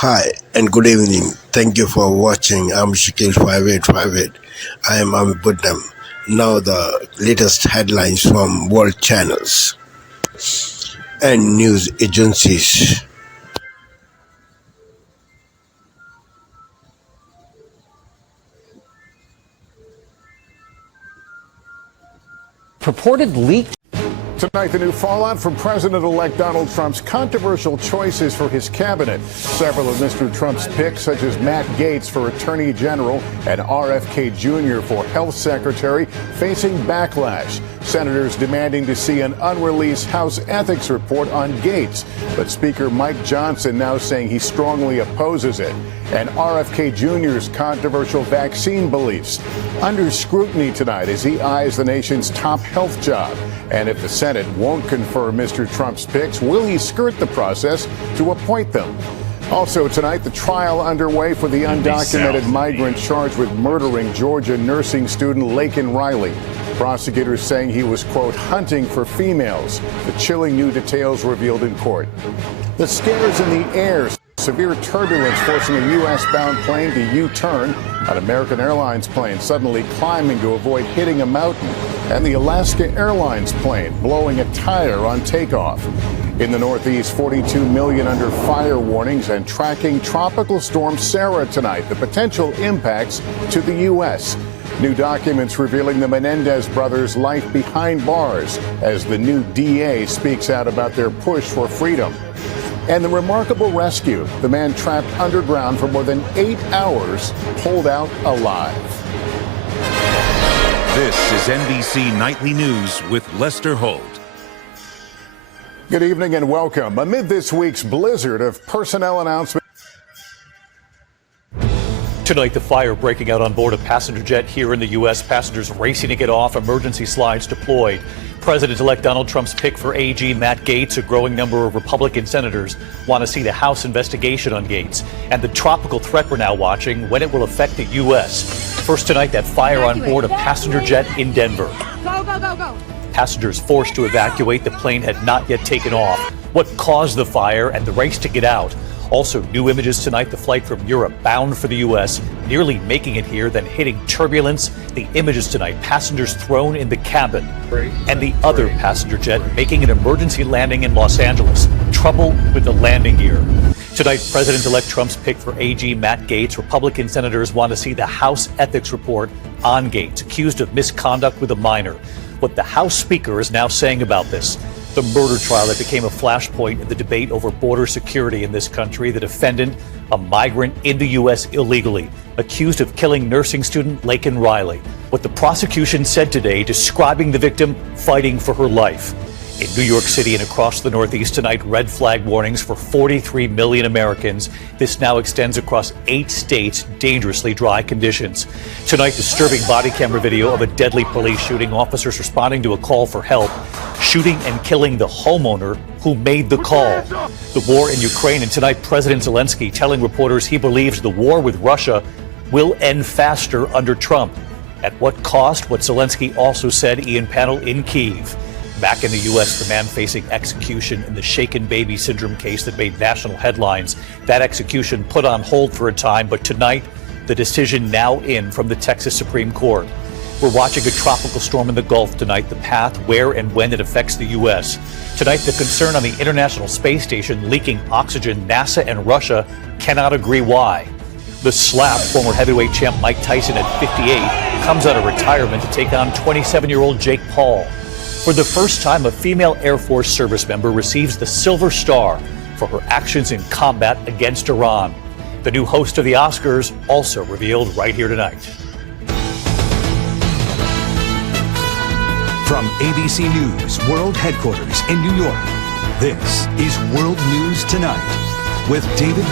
Hi and good evening. Thank you for watching. I'm Shakil 5858. I am Ami Buddham. Now the latest headlines from world channels and news agencies. Purported leak. Tonight, the new fallout from President-elect Donald Trump's controversial choices for his cabinet. Several of Mr. Trump's picks, such as Matt Gaetz for Attorney General and RFK Jr. for Health Secretary, facing backlash. Senators demanding to see an unreleased House ethics report on Gaetz. But Speaker Mike Johnson now saying he strongly opposes it. And RFK Jr.'s controversial vaccine beliefs under scrutiny tonight as he eyes the nation's top health job. And if the Senate won't confirm Mr. Trump's picks, will he skirt the process to appoint them? Also tonight, the trial underway for the undocumented migrant charged with murdering Georgia nursing student Laken Riley. Prosecutors saying he was, quote, hunting for females. The chilling new details revealed in court. The scares in the air. Severe turbulence forcing a U.S.-bound plane to U-turn. An American Airlines plane suddenly climbing to avoid hitting a mountain. And the Alaska Airlines plane blowing a tire on takeoff. In the Northeast, 42 million under fire warnings and tracking Tropical Storm Sarah tonight. The potential impacts to the U.S. New documents revealing the Menendez brothers' life behind bars as the new DA speaks out about their push for freedom. And the remarkable rescue, the man trapped underground for more than 8 hours, pulled out alive. This is NBC Nightly News with Lester Holt. Good evening and welcome. Amid this week's blizzard of personnel announcements. Tonight, the fire breaking out on board a passenger jet here in the U.S. Passengers racing to get off, emergency slides deployed. President-elect Donald Trump's pick for AG Matt Gaetz, a growing number of Republican senators want to see the House investigation on Gaetz. And the tropical threat we're now watching, when it will affect the U.S. First tonight, that fire on board a passenger jet in Denver. Go, go, go, go. Passengers forced to evacuate. The plane had not yet taken off. What caused the fire and the race to get out? Also, new images tonight, the flight from Europe bound for the U.S., nearly making it here, then hitting turbulence. The images tonight, passengers thrown in the cabin. And the other passenger jet making an emergency landing in Los Angeles. Trouble with the landing gear. Tonight, President-elect Trump's pick for AG Matt Gaetz. Republican senators want to see the House ethics report on Gaetz, accused of misconduct with a minor. What the House Speaker is now saying about this. The murder trial that became a flashpoint in the debate over border security in this country. The defendant, a migrant in the U.S. illegally, accused of killing nursing student Laken Riley. What the prosecution said today, describing the victim fighting for her life. In New York City and across the Northeast tonight, red flag warnings for 43 million Americans. This now extends across 8 states, dangerously dry conditions. Tonight, disturbing body camera video of a deadly police shooting, officers responding to a call for help, shooting and killing the homeowner who made the call. The war in Ukraine, and tonight, President Zelensky telling reporters he believes the war with Russia will end faster under Trump. At what cost? What Zelensky also said, Ian Panel in Kyiv. Back in the U.S., the man facing execution in the shaken baby syndrome case that made national headlines. That execution put on hold for a time, but tonight, the decision now in from the Texas Supreme Court. We're watching a tropical storm in the Gulf tonight, the path, where and when it affects the U.S. Tonight, the concern on the International Space Station leaking oxygen. NASA and Russia cannot agree why. The slap, former heavyweight champ Mike Tyson at 58, comes out of retirement to take on 27-year-old Jake Paul. For the first time, a female Air Force service member receives the Silver Star for her actions in combat against Iran. The new host of the Oscars also revealed right here tonight. From ABC News World Headquarters in New York, this is World News Tonight with David.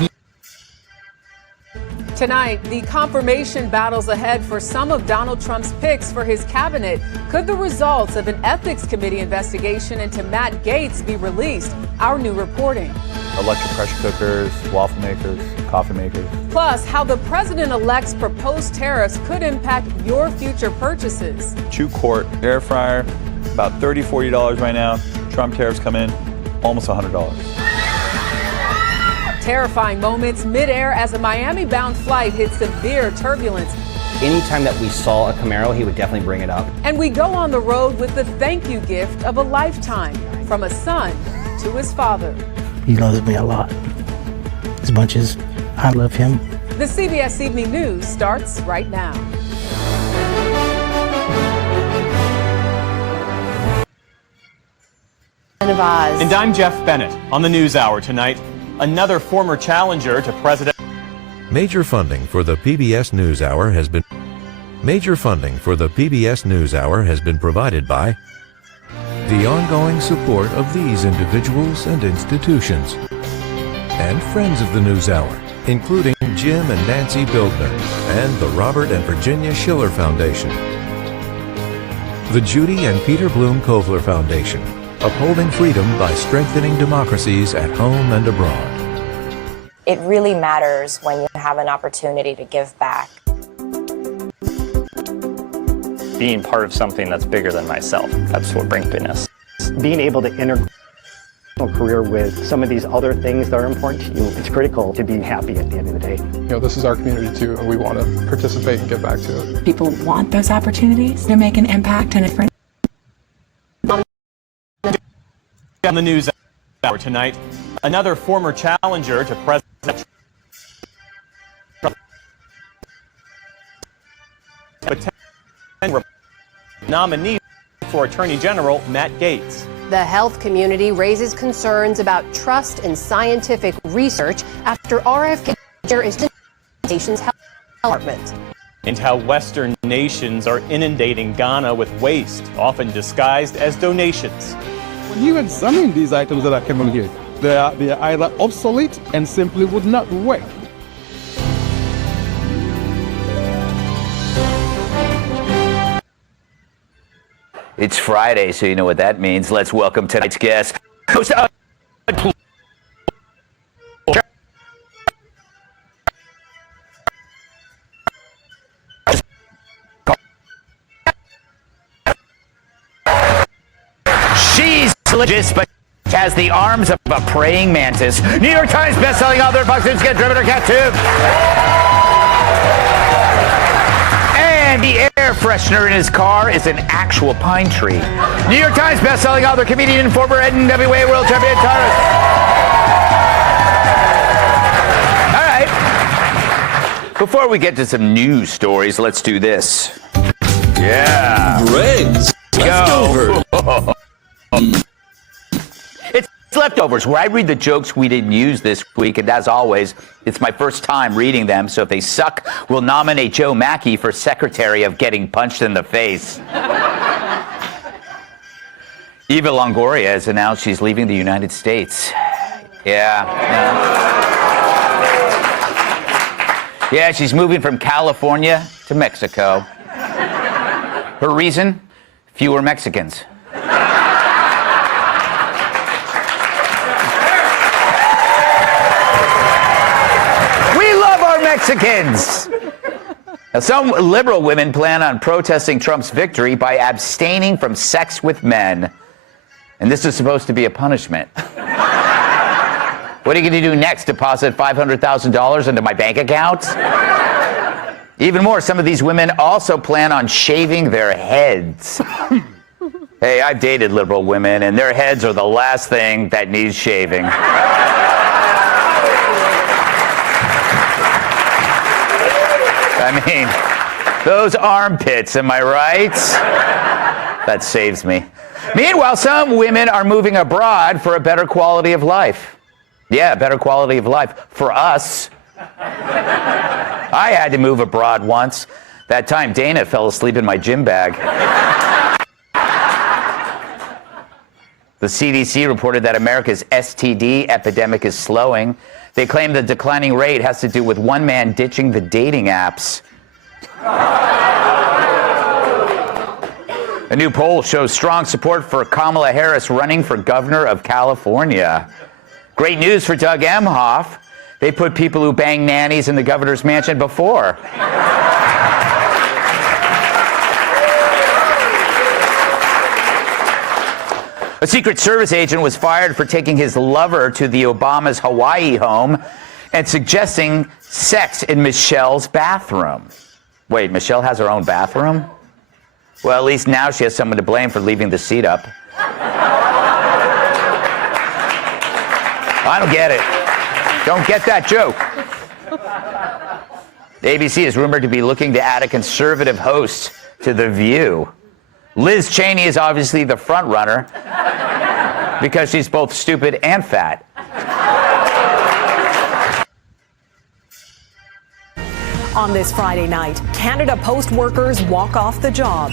Tonight, the confirmation battles ahead for some of Donald Trump's picks for his cabinet. Could the results of an ethics committee investigation into Matt Gaetz be released? Our new reporting. Electric pressure cookers, waffle makers, coffee makers. Plus, how the president-elect's proposed tariffs could impact your future purchases. 2-quart air fryer, about $30, $40 right now. Trump tariffs come in, almost $100. Terrifying moments midair as a Miami-bound flight hit severe turbulence. Anytime that we saw a Camaro, he would definitely bring it up. And we go on the road with the thank you gift of a lifetime from a son to his father. He loves me a lot, as much as I love him. The CBS Evening News starts right now. And I'm Jeff Bennett. On the NewsHour tonight, another former challenger to President. Major funding for the PBS NewsHour has been provided by the ongoing support of these individuals and institutions and friends of the NewsHour, including Jim and Nancy Bildner and the Robert and Virginia Schiller Foundation, the Judy and Peter Bloom Kovler Foundation, upholding freedom by strengthening democracies at home and abroad. It really matters when you have an opportunity to give back. Being part of something that's bigger than myself, that's what brings happiness. Being able to integrate a career with some of these other things that are important to you, it's critical to be happy at the end of the day. You know, this is our community too, and we want to participate and give back to it. People want those opportunities to make an impact and a difference. On the NewsHour tonight, another former challenger to President nominee for Attorney General Matt Gaetz. The health community raises concerns about trust in scientific research after RFK is the nation's health department. And how Western nations are inundating Ghana with waste, often disguised as donations. When you examine these items that are coming here, they are either obsolete and simply would not work. It's Friday, so you know what that means. Let's welcome tonight's guest. She's legit, but has the arms of a praying mantis. New York Times bestselling author, Fox News get driven her cat too. And the air freshener in his car is an actual pine tree. New York Times bestselling author, comedian, and former NWA world champion, Tyrus. All right. Before we get to some news stories, let's do this. Yeah. Greg's Leftovers. It's Leftovers, where I read the jokes we didn't use this week, and as always, it's my first time reading them, so if they suck, we'll nominate Joe Mackey for Secretary of Getting Punched in the Face. Eva Longoria has announced she's leaving the United States. Yeah, she's moving from California to Mexico. Her reason? Fewer Mexicans. Mexicans. Now, some liberal women plan on protesting Trump's victory by abstaining from sex with men. And this is supposed to be a punishment. What are you going to do next? Deposit $500,000 into my bank account? Even more, some of these women also plan on shaving their heads. Hey, I've dated liberal women, and their heads are the last thing that needs shaving. I mean, those armpits, am I right? That saves me. Meanwhile, some women are moving abroad for a better quality of life. Yeah, better quality of life for us. I had to move abroad once. That time, Dana fell asleep in my gym bag. The CDC reported that America's STD epidemic is slowing. They claim the declining rate has to do with one man ditching the dating apps. A new poll shows strong support for Kamala Harris running for governor of California. Great news for Doug Emhoff. They put people who bang nannies in the governor's mansion before. A Secret Service agent was fired for taking his lover to the Obama's Hawaii home and suggesting sex in Michelle's bathroom. Wait, Michelle has her own bathroom? Well, at least now she has someone to blame for leaving the seat up. I don't get it. Don't get that joke. The ABC is rumored to be looking to add a conservative host to The View. Liz Cheney is obviously the front runner because she's both stupid and fat. On this Friday night, Canada Post workers walk off the job.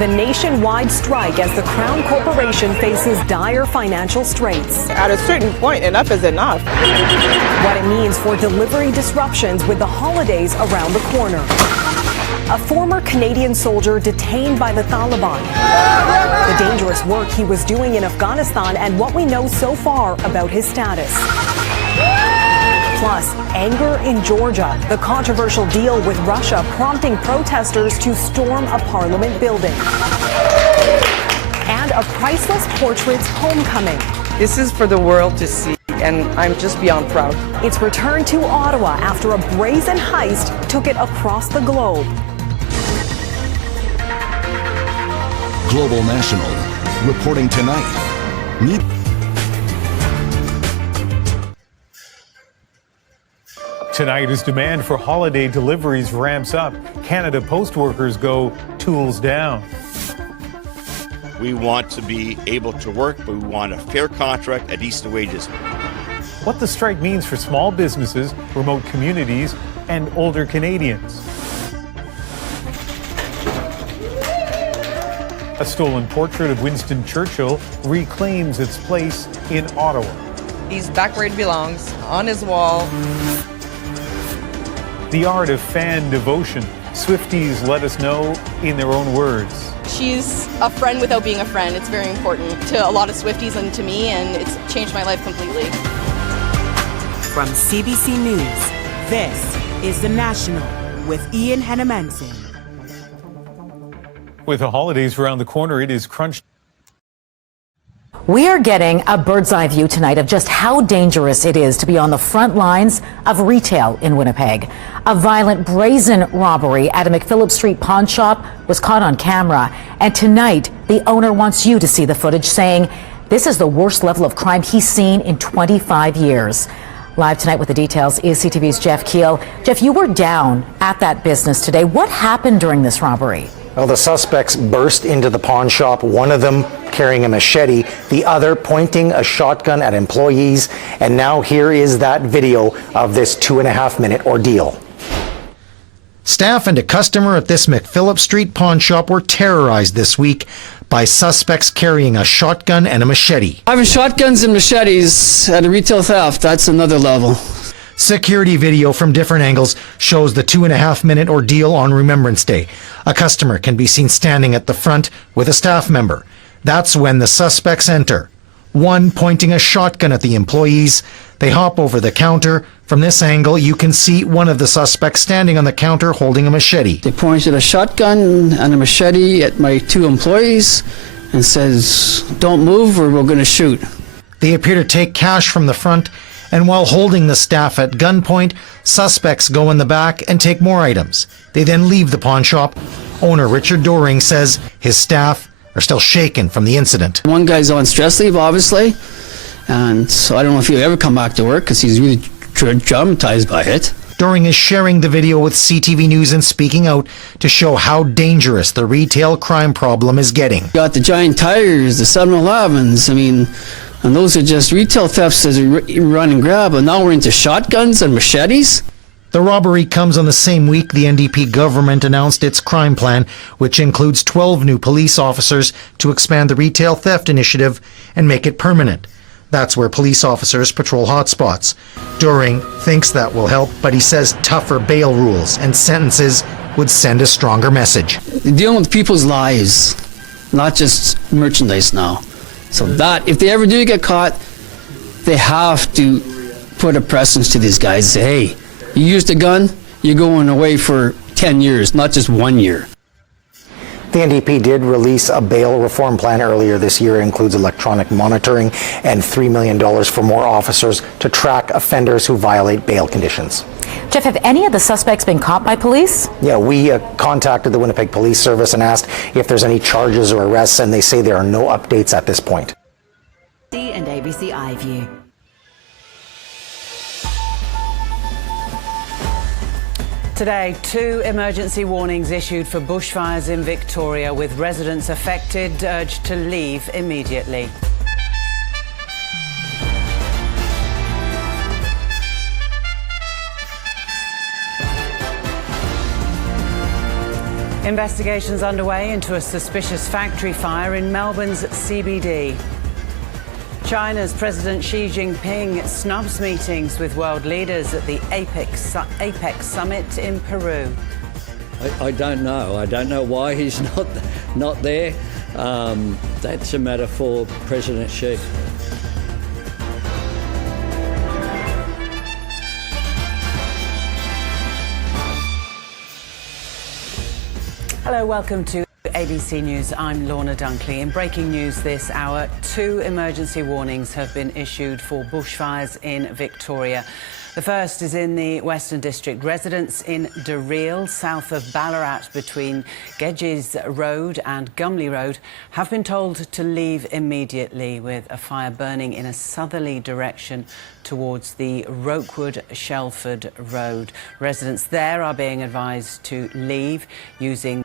The nationwide strike as the Crown Corporation faces dire financial straits. At a certain point, enough is enough. What it means for delivery disruptions with the holidays around the corner. A former Canadian soldier detained by the Taliban. The dangerous work he was doing in Afghanistan and what we know so far about his status. Plus, anger in Georgia, the controversial deal with Russia prompting protesters to storm a parliament building. And a priceless portrait's homecoming. This is for the world to see, and I'm just beyond proud. Its return to Ottawa after a brazen heist took it across the globe. Global National, reporting tonight. Tonight, as demand for holiday deliveries ramps up, Canada Post workers go tools down. We want to be able to work, but we want a fair contract at decent wages. What the strike means for small businesses, remote communities, and older Canadians. A stolen portrait of Winston Churchill reclaims its place in Ottawa. He's back where he belongs, on his wall. The art of fan devotion. Swifties let us know in their own words. She's a friend without being a friend. It's very important to a lot of Swifties and to me, and it's changed my life completely. From CBC News, this is The National with Ian Hennemanson. With the holidays around the corner, it is crunch. We are getting a bird's eye view tonight of just how dangerous it is to be on the front lines of retail in Winnipeg. A violent, brazen robbery at a McPhillip Street pawn shop was caught on camera. And tonight, the owner wants you to see the footage, saying this is the worst level of crime he's seen in 25 years. Live tonight with the details is CTV's Jeff Keel. Jeff, you were down at that business today. What happened during this robbery? Well, the suspects burst into the pawn shop, one of them carrying a machete, the other pointing a shotgun at employees. And now here is that video of this 2.5-minute ordeal. Staff and a customer at this McPhillip Street pawn shop were terrorized this week by suspects carrying a shotgun and a machete. Having shotguns and machetes at a retail theft, that's another level. Security video from different angles shows the 2.5-minute ordeal on Remembrance Day. A customer can be seen standing at the front with a staff member. That's when the suspects enter. One pointing a shotgun at the employees. They hop over the counter. From this angle, you can see one of the suspects standing on the counter holding a machete. They pointed a shotgun and a machete at my two employees and says, "Don't move or we're going to shoot." They appear to take cash from the front, and while holding the staff at gunpoint, suspects go in the back and take more items. They then leave the pawn shop. Owner Richard Doring says his staff are still shaken from the incident. One guy's on stress leave, obviously, and so I don't know if he'll ever come back to work because he's really traumatized by it. Doring is sharing the video with CTV News and speaking out to show how dangerous the retail crime problem is getting. Got the giant tires, the 7-Elevens, and those are just retail thefts as a run and grab, and now we're into shotguns and machetes. The robbery comes on the same week the NDP government announced its crime plan, which includes 12 new police officers to expand the retail theft initiative and make it permanent. That's where police officers patrol hotspots. Doring thinks that will help, but he says tougher bail rules and sentences would send a stronger message. Dealing with people's lives, not just merchandise now. So that, if they ever do get caught, they have to put a presence to these guys. Say, hey, you used a gun, you're going away for 10 years, not just 1 year. The NDP did release a bail reform plan earlier this year. It includes electronic monitoring and $3 million for more officers to track offenders who violate bail conditions. Jeff, have any of the suspects been caught by police? Yeah, we contacted the Winnipeg Police Service and asked if there's any charges or arrests, and they say there are no updates at this point. And ABC iView. Today, 2 emergency warnings issued for bushfires in Victoria, with residents affected urged to leave immediately. Investigations underway into a suspicious factory fire in Melbourne's CBD. China's President Xi Jinping snubs meetings with world leaders at the APEC summit in Peru. I don't know. I don't know why he's not there. That's a matter for President Xi. Hello, welcome to ABC News. I'm Lorna Dunkley. In breaking news this hour, 2 emergency warnings have been issued for bushfires in Victoria. The first is in the Western District. Residents in Derreel, south of Ballarat, between Gedges Road and Gumley Road, have been told to leave immediately, with a fire burning in a southerly direction towards the Rokewood-Shelford Road. Residents there are being advised to leave using...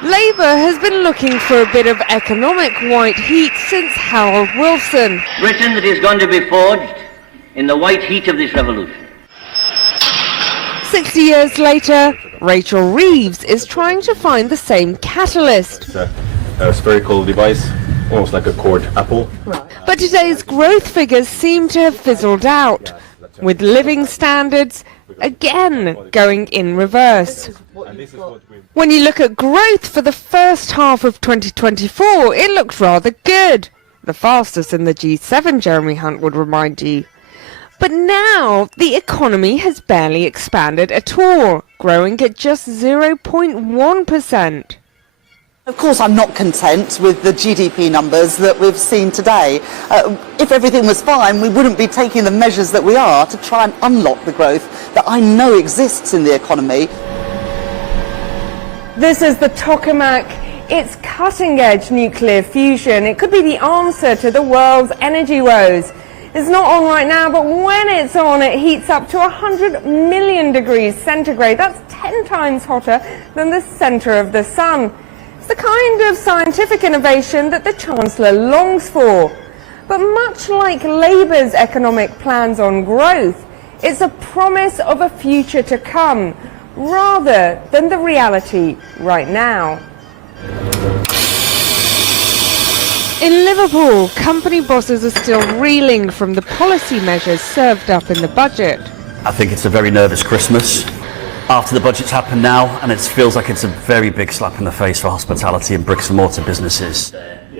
Labour has been looking for a bit of economic white heat since Harold Wilson. Britain that is going to be forged in the white heat of this revolution. 60 years later, Rachel Reeves is trying to find the same catalyst. It's a spherical device, almost like a cord apple. But today's growth figures seem to have fizzled out, with living standards again going in reverse. When you look at growth for the first half of 2024, it looked rather good. The fastest in the G7, Jeremy Hunt would remind you. But now the economy has barely expanded at all, growing at just 0.1%. Of course, I'm not content with the GDP numbers that we've seen today. If everything was fine, we wouldn't be taking the measures that we are to try and unlock the growth that I know exists in the economy. This is the tokamak. It's cutting-edge nuclear fusion. It could be the answer to the world's energy woes. It's not on right now, but when it's on, it heats up to 100 million degrees centigrade. That's 10 times hotter than the centre of the sun. It's the kind of scientific innovation that the Chancellor longs for. But much like Labour's economic plans on growth, it's a promise of a future to come, rather than the reality right now. In Liverpool, company bosses are still reeling from the policy measures served up in the budget. I think it's a very nervous Christmas after the budget's happened now, and it feels like it's a very big slap in the face for hospitality and bricks and mortar businesses.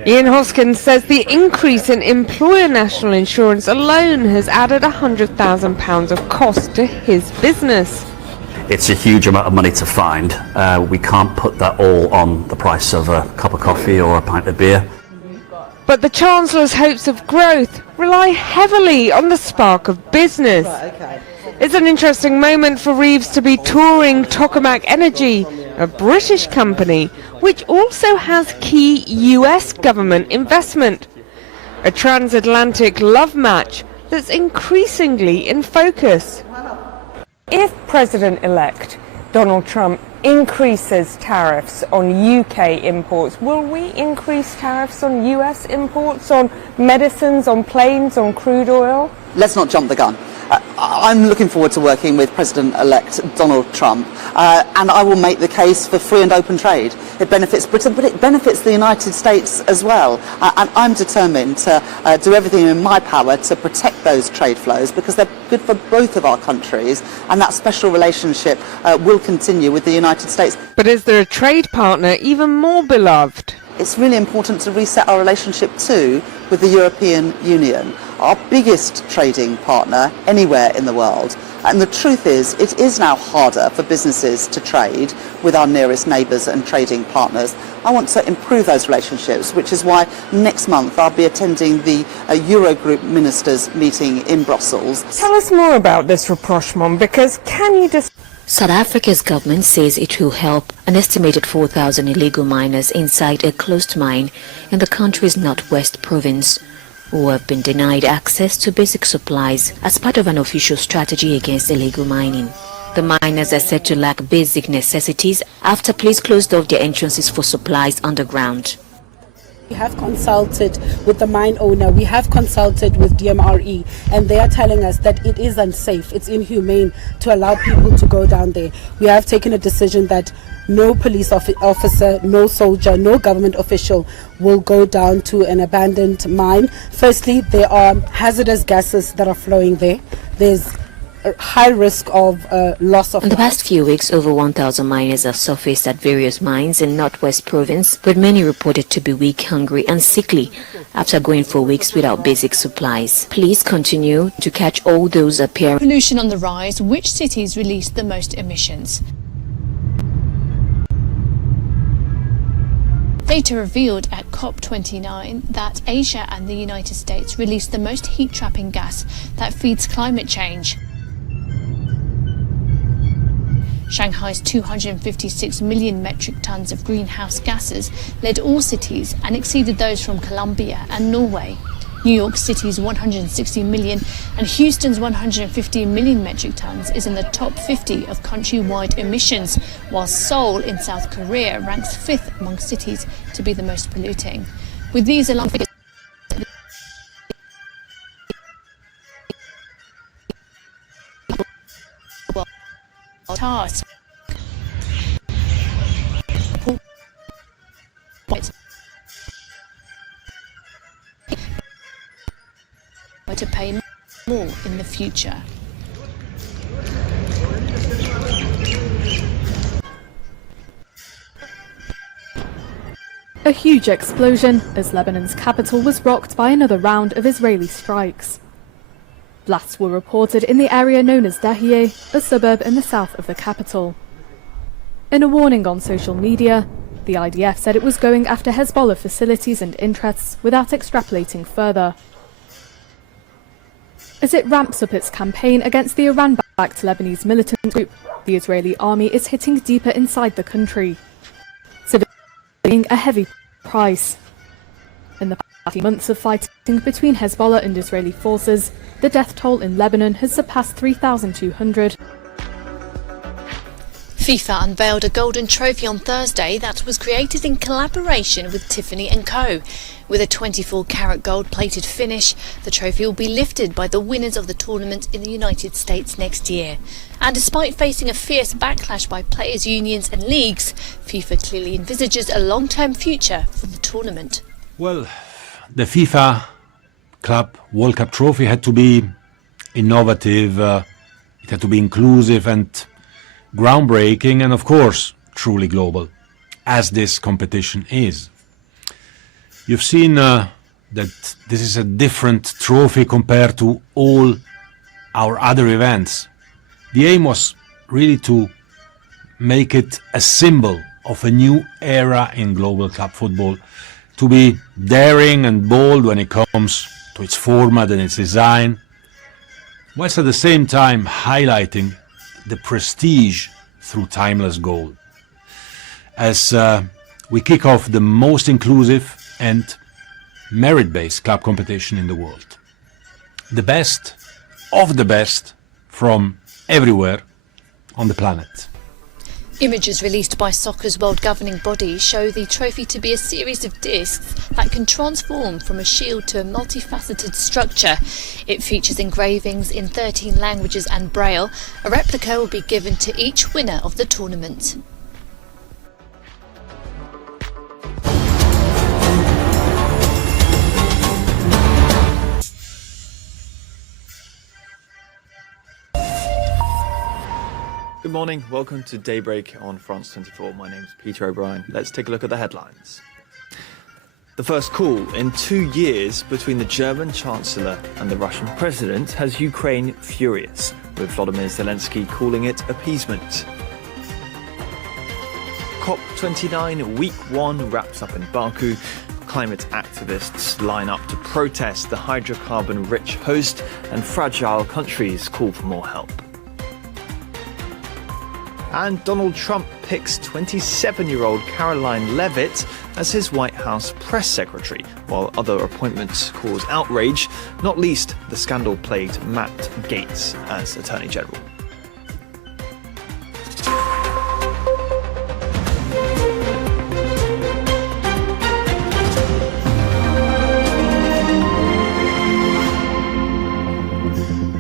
Ian Hoskins says the increase in employer national insurance alone has added £100,000 of cost to his business. It's a huge amount of money to find. We can't put that all on the price of a cup of coffee or a pint of beer. But the Chancellor's hopes of growth rely heavily on the spark of business. It's an interesting moment for Reeves to be touring Tokamak Energy, a British company which also has key US government investment. A transatlantic love match that's increasingly in focus. If President-elect Donald Trump increases tariffs on UK imports, will we increase tariffs on US imports, on medicines, on planes, on crude oil? Let's not jump the gun. I'm looking forward to working with President-elect Donald Trump, and I will make the case for free and open trade. It benefits Britain, but it benefits the United States as well. And I'm determined to do everything in my power to protect those trade flows, because they're good for both of our countries, and that special relationship will continue with the United States. But is there a trade partner even more beloved? It's really important to reset our relationship too with the European Union, our biggest trading partner anywhere in the world. And the truth is, it is now harder for businesses to trade with our nearest neighbours and trading partners. I want to improve those relationships, which is why next month I'll be attending the Eurogroup ministers meeting in Brussels. Tell us more about this rapprochement, because can you just... South Africa's government says it will help an estimated 4,000 illegal miners inside a closed mine in the country's northwest province, who have been denied access to basic supplies as part of an official strategy against illegal mining. The miners are said to lack basic necessities after police closed off their entrances for supplies underground. We have consulted with the mine owner, we have consulted with DMRE, and they are telling us that it is unsafe, it's inhumane to allow people to go down there. We have taken a decision that no police officer, no soldier, no government official will go down to an abandoned mine. Firstly, there are hazardous gases that are flowing there. There's a high risk of loss of life. In the past few weeks, over 1,000 miners have surfaced at various mines in Northwest Province, with many reported to be weak, hungry and sickly after going for weeks without basic supplies. Police continue to catch all those appearing. Pollution on the rise. Which cities released the most emissions? Data revealed at COP29 that Asia and the United States released the most heat-trapping gas that feeds climate change. Shanghai's 256 million metric tons of greenhouse gases led all cities and exceeded those from Colombia and Norway. New York City's 160 million and Houston's 150 million metric tons is in the top 50 of countrywide emissions, while Seoul in South Korea ranks 5th among cities to be the most polluting. With these alarming figures, task to pay more in the future. A huge explosion as Lebanon's capital was rocked by another round of Israeli strikes. Blasts were reported in the area known as Dahiyeh, a suburb in the south of the capital. In a warning on social media, the IDF said it was going after Hezbollah facilities and interests without extrapolating further. As it ramps up its campaign against the Iran-backed Lebanese militant group, the Israeli army is hitting deeper inside the country, paying a heavy price. In the past few months of fighting between Hezbollah and Israeli forces, the death toll in Lebanon has surpassed 3,200. FIFA unveiled a golden trophy on Thursday that was created in collaboration with Tiffany & Co. With a 24-carat gold-plated finish, the trophy will be lifted by the winners of the tournament in the United States next year. And despite facing a fierce backlash by players' unions and leagues, FIFA clearly envisages a long-term future for the tournament. Well, the FIFA Club World Cup trophy had to be innovative, it had to be inclusive and groundbreaking, and of course truly global, as this competition is. You've seen that this is a different trophy compared to all our other events. The aim was really to make it a symbol of a new era in global club football, to be daring and bold when it comes to its format and its design, whilst at the same time highlighting the prestige through timeless gold. As we kick off the most inclusive and merit-based club competition in the world. The best of the best from everywhere on the planet. Images released by soccer's world governing body show the trophy to be a series of discs that can transform from a shield to a multifaceted structure. It features engravings in 13 languages and Braille. A replica will be given to each winner of the tournament. Good morning, welcome to Daybreak on France 24. My name's Peter O'Brien. Let's take a look at the headlines. The first call in 2 years between the German Chancellor and the Russian President has Ukraine furious. with Volodymyr Zelensky calling it appeasement. COP29 Week 1 wraps up in Baku. Climate activists line up to protest the hydrocarbon-rich host, and fragile countries call for more help. And Donald Trump picks 27-year-old Caroline Leavitt as his White House press secretary, while other appointments cause outrage, not least the scandal-plagued Matt Gaetz as Attorney General.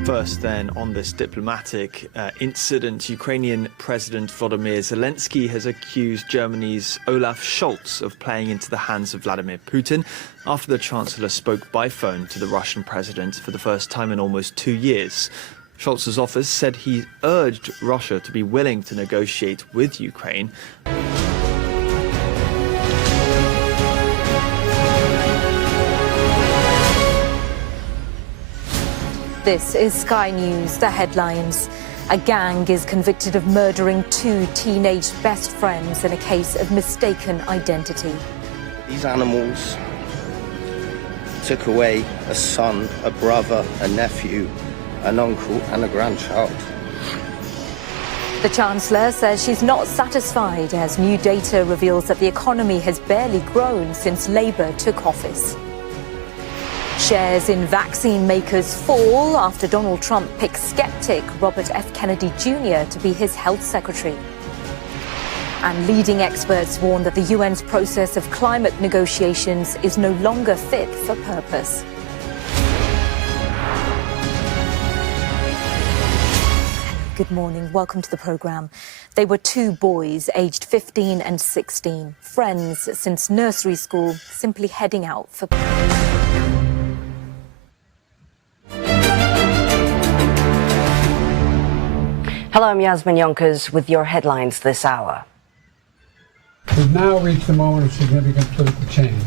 First then, on this diplomatic incident, Ukrainian President Volodymyr Zelensky has accused Germany's Olaf Scholz of playing into the hands of Vladimir Putin after the Chancellor spoke by phone to the Russian president for the first time in almost 2 years. Scholz's office said he urged Russia to be willing to negotiate with Ukraine. This is Sky News, the headlines. A gang is convicted of murdering 2 teenage best friends in a case of mistaken identity. These animals took away a son, a brother, a nephew, an uncle and a grandchild. The Chancellor says she's not satisfied as new data reveals that the economy has barely grown since Labour took office. Shares in vaccine makers fall after Donald Trump picks skeptic Robert F. Kennedy Jr. to be his health secretary. And leading experts warn that the UN's process of climate negotiations is no longer fit for purpose. Good morning. Welcome to the programme. They were 2 boys, aged 15 and 16, friends since nursery school, simply heading out for... Hello, I'm Yasmin Yonkers with your headlines this hour. We've now reached the moment of significant political change.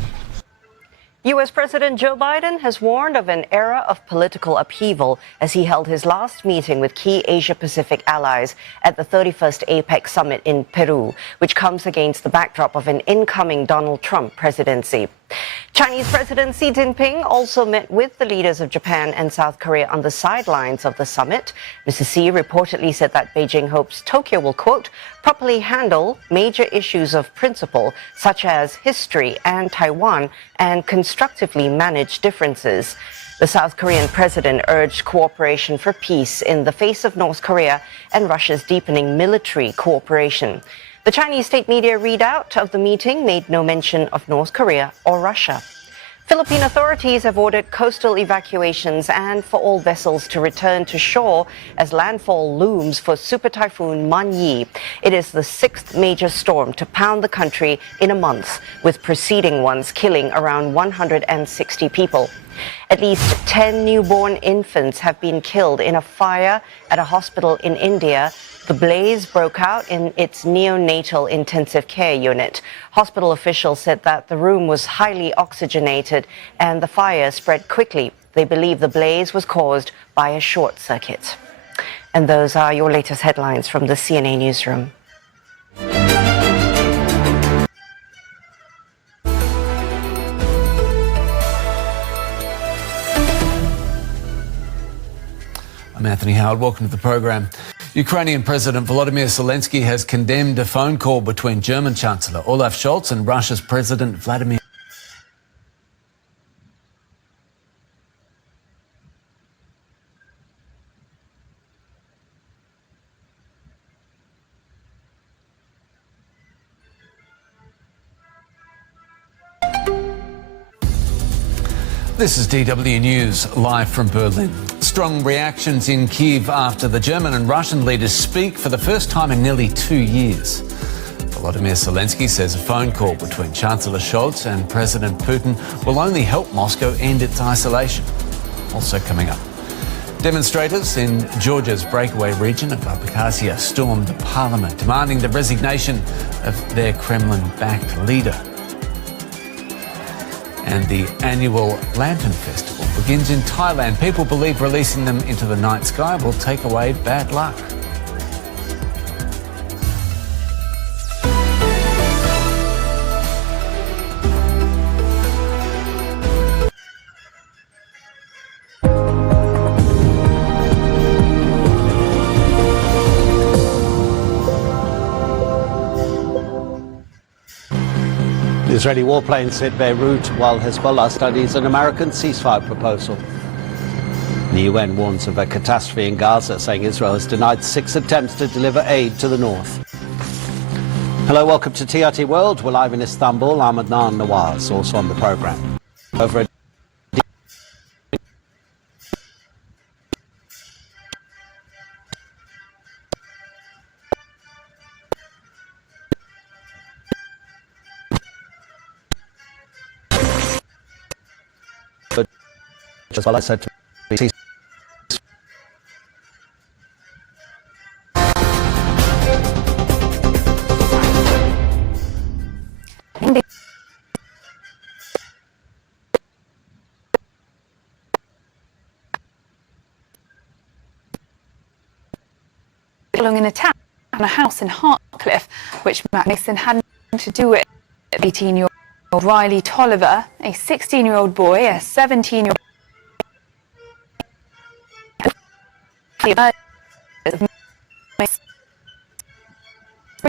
U.S. President Joe Biden has warned of an era of political upheaval as he held his last meeting with key Asia-Pacific allies at the 31st APEC summit in Peru, which comes against the backdrop of an incoming Donald Trump presidency. Chinese President Xi Jinping also met with the leaders of Japan and South Korea on the sidelines of the summit. Mr. Xi reportedly said that Beijing hopes Tokyo will, quote, properly handle major issues of principle such as history and Taiwan and constructively manage differences. The South Korean president urged cooperation for peace in the face of North Korea and Russia's deepening military cooperation. The Chinese state media readout of the meeting made no mention of North Korea or Russia. Philippine authorities have ordered coastal evacuations and for all vessels to return to shore as landfall looms for Super Typhoon Man-yi. It is the 6th major storm to pound the country in a month, with preceding ones killing around 160 people. At least 10 newborn infants have been killed in a fire at a hospital in India. The blaze broke out in its neonatal intensive care unit. Hospital officials said that the room was highly oxygenated and the fire spread quickly. They believe the blaze was caused by a short circuit. And those are your latest headlines from the CNA newsroom. I'm Anthony Howard. Welcome to the program. Ukrainian President Volodymyr Zelensky has condemned a phone call between German Chancellor Olaf Scholz and Russia's President Vladimir. This is DW News, live from Berlin. Strong reactions in Kyiv after the German and Russian leaders speak for the first time in nearly 2 years. Volodymyr Zelensky says a phone call between Chancellor Scholz and President Putin will only help Moscow end its isolation. Also coming up, demonstrators in Georgia's breakaway region of Abkhazia stormed the parliament, demanding the resignation of their Kremlin-backed leader. And the annual Lantern Festival begins in Thailand. People believe releasing them into the night sky will take away bad luck. Israeli warplanes hit Beirut while Hezbollah studies an American ceasefire proposal. The UN warns of a catastrophe in Gaza, saying Israel has denied 6 attempts to deliver aid to the north. Hello, welcome to TRT World. We're live in Istanbul. I'm Adnan Nawaz, also on the programme. Over a as well, I said to be following an attack on a house in Hartcliffe, which Matt Nixon had nothing to do with. 18-year-old Riley Tolliver, a 16-year-old boy, a 17-year-old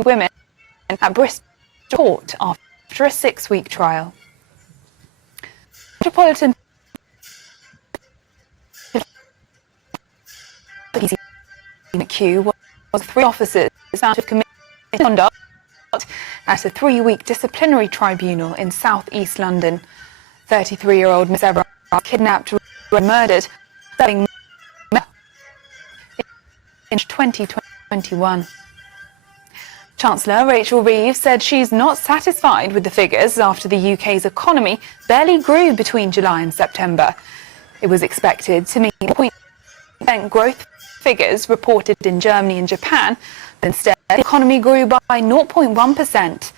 women at Bristol Court after a 6-week trial. Metropolitan Q was 3 officers found to have committed conduct at a 3-week disciplinary tribunal in south-east London. 33-year-old Miss Evra kidnapped and murdered in 2021. Chancellor Rachel Reeves said she's not satisfied with the figures after the UK's economy barely grew between July and September. It was expected to meet 0.5% growth figures reported in Germany and Japan, but instead the economy grew by 0.1%.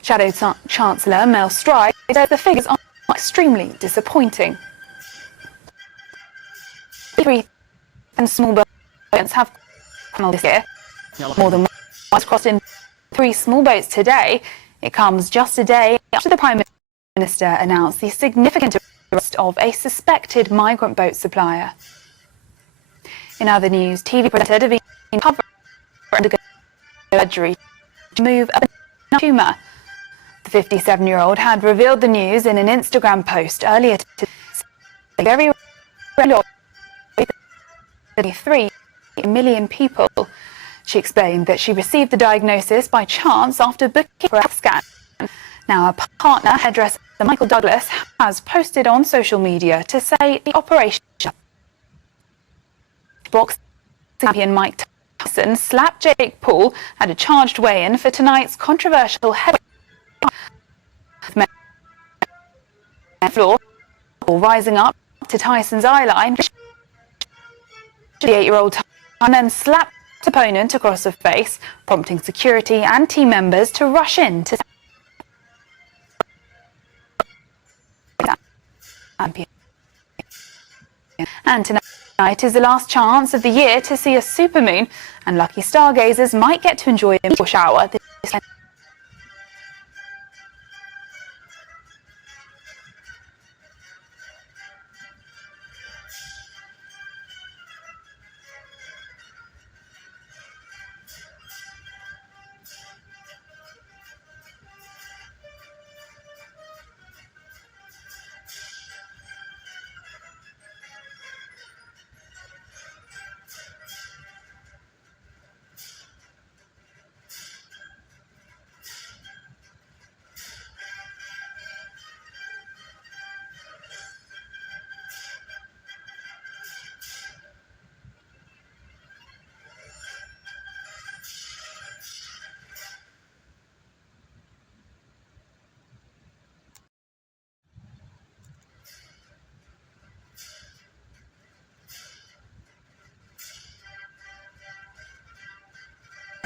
Shadow Chancellor Mel Stride said the figures are extremely disappointing. 3 and small boats have this year. More than once crossed in 3 small boats today. It comes just a day after the Prime Minister announced the significant arrest of a suspected migrant boat supplier. In other news, TV presenter Davina Cover undergoing surgery to remove a tumour. The 57-year-old had revealed the news in an Instagram post earlier today. Very 3 million people. She explained that she received the diagnosis by chance after booking for a health scan. Now, her partner, hairdresser Michael Douglas, has posted on social media to say the operation. Boxing champion Mike Tyson slapped Jake Paul at a charged weigh-in for tonight's controversial heavyweight floor, rising up to Tyson's eyeline. The 8-year-old and then slapped his opponent across the face, prompting security and team members to rush in to and tonight is the last chance of the year to see a supermoon, and lucky stargazers might get to enjoy a meteor shower this weekend.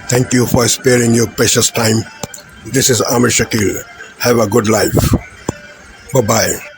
Thank you for sparing your precious time. This is Amir Shakil. Have a good life. Bye-bye.